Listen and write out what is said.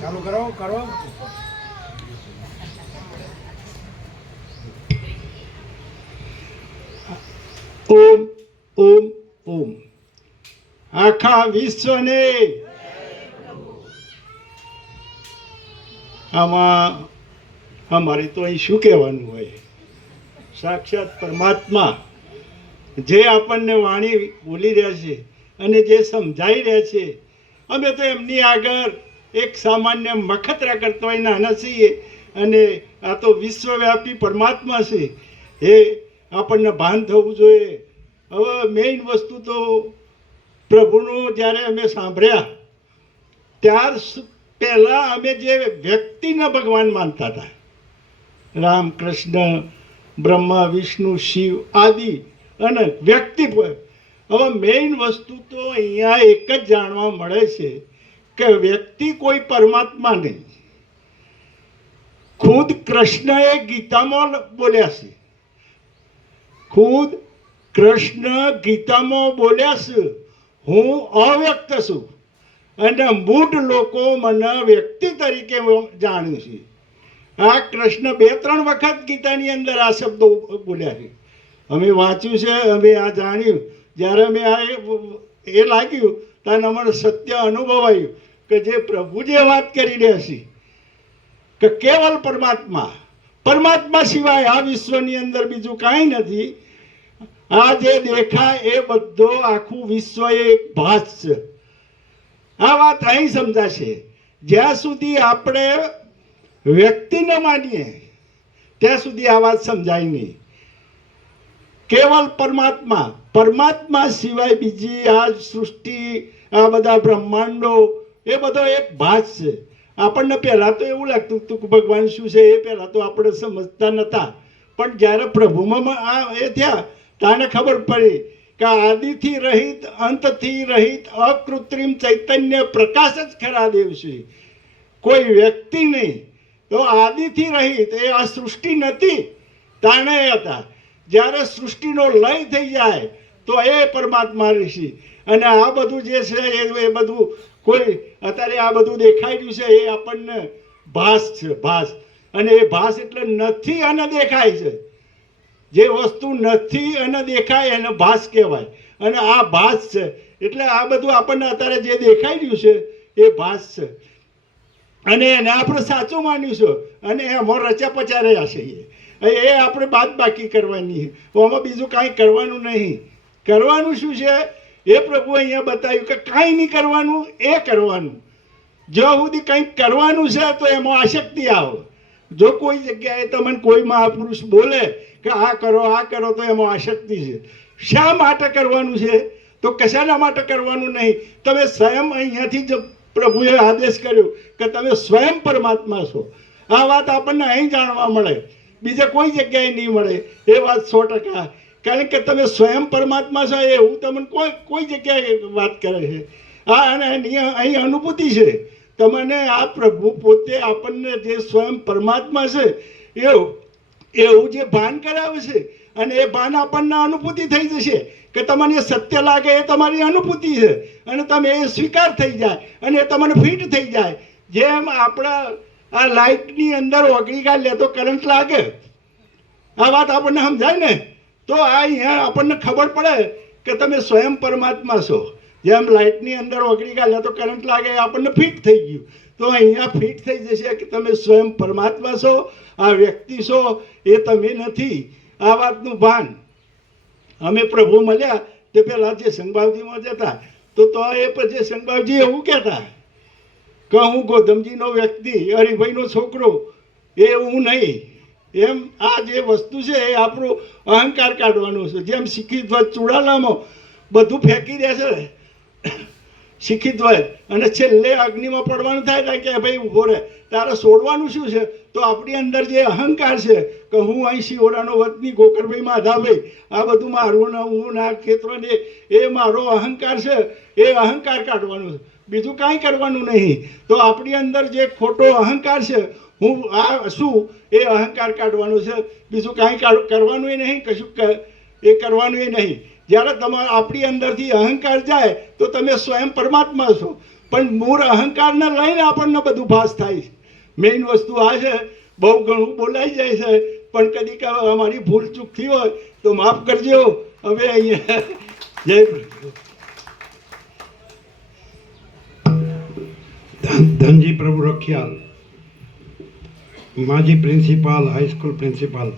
ચાલુ કરો કરો. ઓમ ઓમ ઓમ. આખા વિશ્વને આમાં અમારે તો અહીં શું કહેવાનું હોય? સાક્ષાત પરમાત્મા જે આપણને વાણી બોલી રહ્યા છે અને જે સમજાઈ રહ્યા છે, અમે તો એમની આગળ એક સામાન્ય મખતરા કરતા હોય નાના છીએ, અને આ તો વિશ્વવ્યાપી પરમાત્મા છે. એ આપણને ભાન થવું જોઈએ. હવે મેઇન વસ્તુ તો પ્રભુનું જ્યારે અમે સાંભળ્યા ત્યાર પહેલાં અમે જે વ્યક્તિને ભગવાન માનતા હતા, રામ કૃષ્ણ બ્રહ્મા વિષ્ણુ શિવ આદિ અને વ્યક્તિ. હવે મેઇન વસ્તુ તો અહીંયા એક જ જાણવા મળે છે કે વ્યક્તિ કોઈ પરમાત્મા નહીં. ખુદ કૃષ્ણએ ગીતામાં બોલ્યા છે, ખુદ કૃષ્ણ ગીતામાં બોલ્યા છે, હું અવ્યક્ત છું અને મૂઢ લોકો મને વ્યક્તિ તરીકે જાણે છે. આ કૃષ્ણ 2-3 વખત ગીતાની અંદર આ શબ્દો બોલ્યા છે. અમે વાંચ્યું છે, અમે આ જાણ્યું. જ્યારે અમે આ એ લાગ્યું ત્યારે અમારે સત્ય અનુભવાયું કે જે પ્રભુ જે વાત કરી રહ્યા છે કે કેવલ પરમાત્મા, પરમાત્મા સિવાય આ વિશ્વની અંદર બીજું કાંઈ નથી. આ જે દેખાય એ બધો આખું વિશ્વ એક ભાસ છે. આ વાત અહીં સમજાશે. જ્યાં સુધી આપણે વ્યક્તિને માનીએ ત્યાં સુધી આ વાત સમજાય નહીં. કેવલ પરમાત્મા, પરમાત્મા સિવાય બીજી આ સૃષ્ટિ, આ બધા બ્રહ્માંડો એ બધો એક ભાસ છે. આપણને પહેલાં તો એવું લાગતું હતું કે ભગવાન શું છે, એ પહેલાં તો આપણે સમજતા નહોતા. પણ જ્યારે પ્રભુમાં આ એ થયા તાને ખબર પડી કે આદિથી રહિત, અંતથી રહિત, અકૃત્રિમ ચૈતન્ય પ્રકાશ જ ખરા દેવ છે, કોઈ વ્યક્તિ નહીં. તો આદિથી રહિત એ આ સૃષ્ટિ નથી, તાણે હતા. જ્યારે સૃષ્ટિનો લય થઈ જાય તો એ પરમાત્મા રહેશે. અને આ બધું જે છે એ બધું કોઈ અત્યારે આ બધું દેખાઈ રહ્યું છે એ આપણને ભાસ છે, ભાસ. અને એ ભાસ એટલે નથી અને દેખાય છે. જે વસ્તુ નથી અને દેખાય એને ભાસ કહેવાય. અને આ ભાસ છે એટલે આ બધું આપણને અત્યારે જે દેખાઈ રહ્યું છે એ ભાસ છે. અને એને આપણે સાચું માનીશું અને એમાં રચ્યા પચા રહ્યા છીએ. એ આપણે બાદ બાકી કરવાની, આમાં બીજું કાંઈ કરવાનું નહીં. કરવાનું શું છે એ પ્રભુ અહીંયા બતાવ્યું કે કાંઈ નહીં કરવાનું, એ કરવાનું. જો સુધી કંઈક કરવાનું છે તો એમાં આસક્તિ આવે. જો કોઈ જગ્યાએ તમને કોઈ મહાપુરુષ બોલે કે આ કરો તો એમાં આસક્તિ છે. શા માટે કરવાનું છે? તો કશાના માટે કરવાનું નહીં. તમે સ્વયં અહીંયાથી જ પ્રભુએ આદેશ કર્યો કે તમે સ્વયં પરમાત્મા છો. આ વાત આપણને અહીં જાણવા મળે, બીજે કોઈ જગ્યાએ નહીં મળે. એ વાત 100%. કારણ કે તમે સ્વયં પરમાત્મા છો એવું તમને કોઈ જગ્યાએ વાત કરે છે. આ અને અહીં અનુભૂતિ છે તમને. આ પ્રભુ પોતે આપણને જે સ્વયં પરમાત્મા છે એવું જે ભાન કરાવે છે, અને એ ભાન આપણને અનુભૂતિ થઈ જશે કે તમને સત્ય લાગે એ તમારી અનુભૂતિ છે, અને તમે એ સ્વીકાર થઈ જાય અને એ તમને ફિટ થઈ જાય. જેમ આપણા આ લાઇટની અંદર ઓગળી કાઢીએ તો કરંટ લાગે. આ વાત આપણને સમજાય ને? તો આ અહીંયા આપણને ખબર પડે કે તમે સ્વયં પરમાત્મા છો. જેમ લાઇટની અંદર ઓગળી કાઢીએ તો કરંટ લાગે, આપણને ફિટ થઈ ગયું. તો અહીંયા ફિટ થઈ જશે કે તમે સ્વયં પરમાત્મા છો. આ વ્યક્તિ છો એ તમે નથી. આ વાતનું ભાન. અમે પ્રભુ મળ્યા તે પહેલાં જે સંભાવજીમાં જતા તો એ પછી સંભાવજી એવું કહેતા કે હું ગોધમજીનો વ્યક્તિ, હરિભાઈનો છોકરો, એ હું નહીં. એમ આ જે વસ્તુ છે એ આપણો અહંકાર કાઢવાનો છે. જેમ શીખી ધ્વજ ચૂડાલામાં બધું ફેંકી દે છે શીખી ધ્વજ, અને છેલ્લે અગ્નિમાં પડવાનું થાય કે ભાઈ ઊભો રહે, તારે છોડવાનું શું છે? તો આપણી અંદર જે અહંકાર છે કે હું અહીં શિહોરાનો વતની ગોકરભાઈ માધાભાઈ, આ બધું મારું ને હું ના ખેતરોને એ મારો અહંકાર છે. એ અહંકાર કાઢવાનું છે, બીજું કાંઈ કરવાનું નહીં. તો આપણી અંદર જે ખોટો અહંકાર છે, હું આ શું, એ અહંકાર કાઢવાનું છે. બીજું કાંઈ કરવાનું નહીં, કશું એ કરવાનું નહીં. જ્યારે તમારે આપણી અંદરથી અહંકાર જાય તો તમે સ્વયં પરમાત્મા છો. પણ મૂળ અહંકારને લઈને આપણને બધું ફાસ થાય છે. મેઇન વસ્તુ આ છે. બહુ ઘણું બોલાઈ જાય છે, પણ કદી અમારી ભૂલ ચૂક થઈ હોય તો માફ કરજો. હવે અહીંયા જય પ્રભુ. ધનજી પ્રભુ રખિયાલ, માજી પ્રિન્સિપાલ, હાઈસ્કૂલ પ્રિન્સિપાલ.